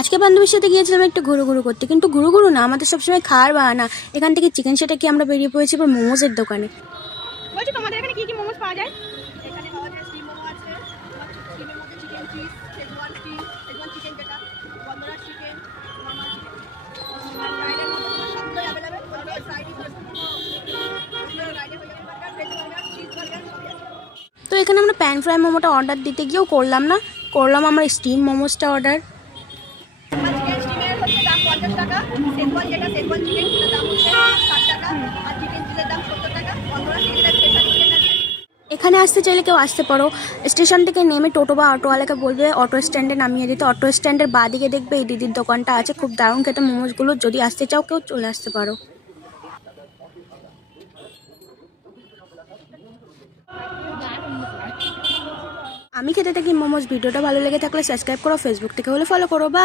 আজকে বান্ধবীর সাথে গিয়েছিলাম একটু ঘুরু করতে, কিন্তু ঘুরু না, আমাদের সবসময় খাওয়ার বাহানা। এখান থেকে চিকেন সেটা কি আমরা বেরিয়ে পড়েছি এবার মোমোজের দোকানে। বলছি তোমাদের এখানে কি কি মোমোস পাওয়া যায়? এখানে পাওয়া যায় স্টিম মোমো আছে, স্টিমের মধ্যে chicken cheese, schezwan steam, schezwan chicken যেটা, গন্ধরাজ চিকেন, নরমাল চিকেন। আর ফ্রাইডের মধ্যে তোমার সবগুলোই অ্যাভেলেবেল। ওইটা ফ্রাইডি ফার্স্ট মোমো, ফ্রাইডে হয়ে যাবে burger, veg burger, cheese burger সবই আছে। তো এখানে আমরা প্যান ফ্রাই মোমোটা অর্ডার দিতে গিয়েও করলাম আমরা স্টিম মোমোসটা অর্ডার। চিকেন স্টিমের হচ্ছে দাম 50 টাকা, শেজওয়ান যেটা শেজওয়ান চিকেন সেটার দাম হচ্ছে 60 টাকা, আর চিকেন চিজের দাম 70 টাকা। গন্ধরাজ চিকেনের স্পেশাল চিকেন আছে। এখানে আসতে চাইলে কেউ আসতে পারো। স্টেশন থেকে নেমে টোটো বা অটোওয়ালাকে বলবে অটো স্ট্যান্ডে নামিয়ে দিতে। অটো স্ট্যান্ডের বাঁদিকে দেখবে এই দিদির দোকানটা আছে, খুব দারুণ খেতে মোমোসগুলো। যদি আসতে চাও কেউ চলে আসতে পারো। আমি খেতে থাকি মোমোস। ভিডিওটা ভালো লেগে থাকলে সাবস্ক্রাইব করো, ফেসবুক থেকে হলে ফলো করো। বা